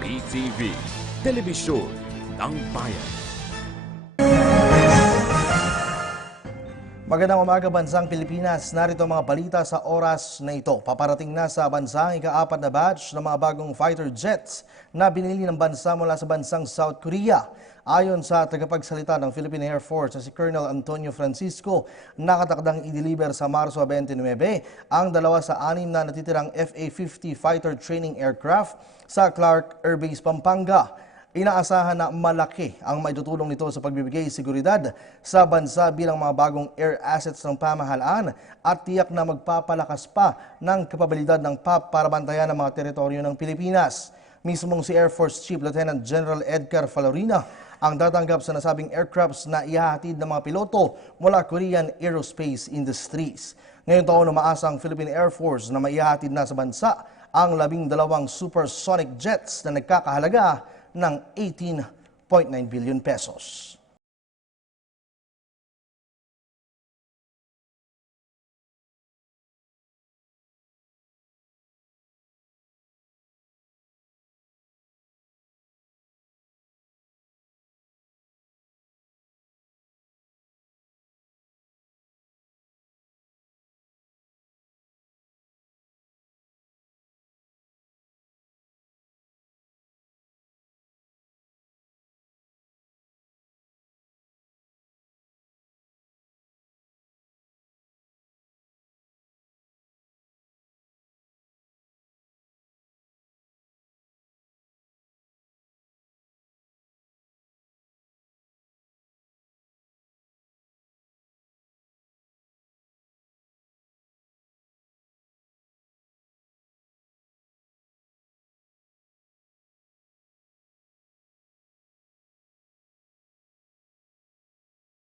PTV, Telebisyon ng Bayan. Magandang umaga bansang Pilipinas. Narito ang mga balita sa oras na ito. Paparating na sa bansa ang ika-4 na batch ng mga bagong fighter jets na binili ng bansa mula sa bansang South Korea. Ayon sa tagapagsalita ng Philippine Air Force na si Colonel Antonio Francisco, nakatakdang i-deliver sa Marso 29 ang 2 sa 6 na natitirang FA-50 fighter training aircraft sa Clark Air Base, Pampanga. Inaasahan na malaki ang maitutulong nito sa pagbibigay seguridad sa bansa bilang mga bagong air assets ng pamahalaan at tiyak na magpapalakas pa ng kapabilidad ng PAP para bantayan ang mga teritoryo ng Pilipinas. Mismong si Air Force Chief Lieutenant General Edgar Falorina ang tatanggap sa nasabing aircrafts na ihahatid ng mga piloto mula Korean Aerospace Industries. Ngayong taon, umaasa ang Philippine Air Force na maihahatid na sa bansa ang 12 supersonic jets na nagkakahalaga ng 18.9 billion pesos.